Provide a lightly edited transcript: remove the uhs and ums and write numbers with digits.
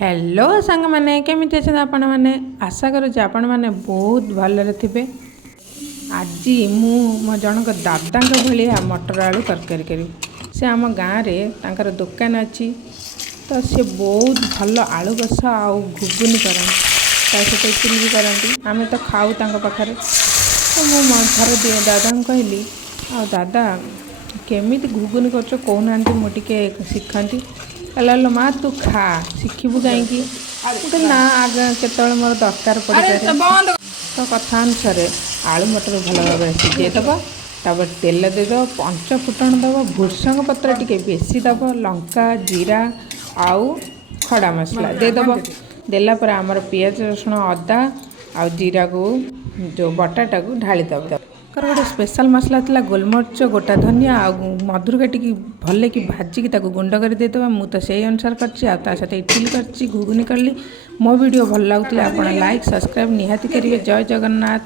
Hello सांग मैंने केमी अच्छे आपण मैंने आशा करुच्चे आपण मैंने बहुत भलरे थे। आज मो जनक दादा भाया मटर आलू तरकारी करी से आम गाँव में दुकान अच्छी तो सी बहुत भल आलू कषा आउ घुगुनी करते इडली भी करती आम तो खाऊ पाखे। तो मुझे दादा कहली आ दादा केमी घुगुनी कर कहना मुझे शिखती कहला माँ तू खा शिखबू कहीं ना आगे केत मोर दरकार पड़े तो कथा अनुसार आलू मटर भल भाव सीझेदब तापर तेल देद 5 फुटण दब भृषंग पत्र टिके बेसी दब लंका जीरा आउ खड़ा मसला देदब देलापर आमर पियाज रसुण अदा आ जीरा को जो बटाटा को ढाली दब गोटे स्पेशल मसला था गोलमरिच गोटा धनिया आ मधुर काटिकी भले कि भाजिकी गुंड कर देदेबा मुझे से अनुसार कर इडली कर घुगुनी कली। मो वीडियो भल लगुला आप लाइक सब्सक्राइब निहाती करेंगे। जय जगन्नाथ।